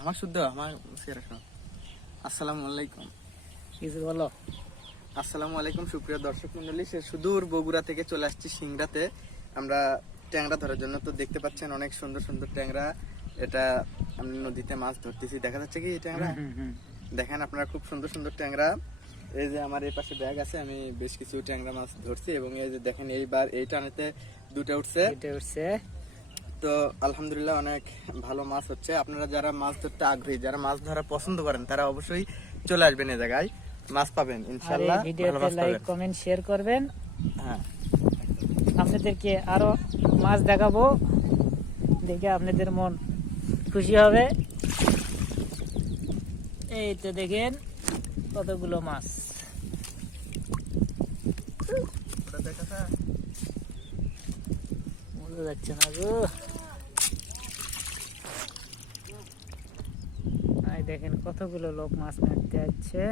আমার শুদ্ধ আমার আসসালামু আলাইকুম। কিছু বলো। আসসালামু আলাইকুম সুপ্রিয় দর্শক মন্ডলী, সে সুদূর বগুড়া থেকে চলে আসছি সিংড়াতে আমরা ট্যাংরা ধরার জন্য। তো দেখতে পাচ্ছেন অনেক সুন্দর সুন্দর ট্যাংরা, এটা আমি নদীতে মাছ ধরতেছি। দেখা যাচ্ছে কি ট্যাংরা? দেখেন আপনারা, খুব সুন্দর সুন্দর ট্যাংরা। এই যে আমার এই পাশে ব্যাগ আছে, আমি বেশ কিছু ট্যাংরা মাছ ধরছি এবং এই যে দেখেন এইবার এই টানেতে দুটো উঠছে। তো আলহামদুলিল্লাহ অনেক ভালো মাছ হচ্ছে। আপনারা যারা মাছ ধরতে আগ্রহী, যারা মাছ ধরা পছন্দ করেন, তারা অবশ্যই চলে আসবেন, এই জায়গায় মাছ পাবেন ইনশাআল্লাহ। ভিডিওতে লাইক কমেন্ট শেয়ার করবেন। হ্যাঁ, আপনাদেরকে আরো মাছ দেখাবো, দেখে আপনাদের মন খুশি হবে। এই তো দেখেন কতগুলো মাছ। বোঝা যাচ্ছে না গো। দেখেন কতগুলো লোক মাছ মারতে যাচ্ছে।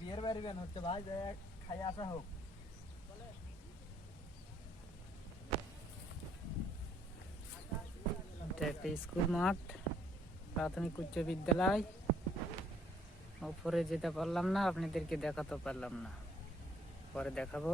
বিয়ের বাড়ি বেন হচ্ছে ভাই, খাই আসা হোক। এটা একটা স্কুল মাঠ, প্রাথমিক উচ্চ বিদ্যালয়। উপরে যেতে পারলাম না, আপনাদেরকে দেখাতে পারলাম না, পরে দেখাবো।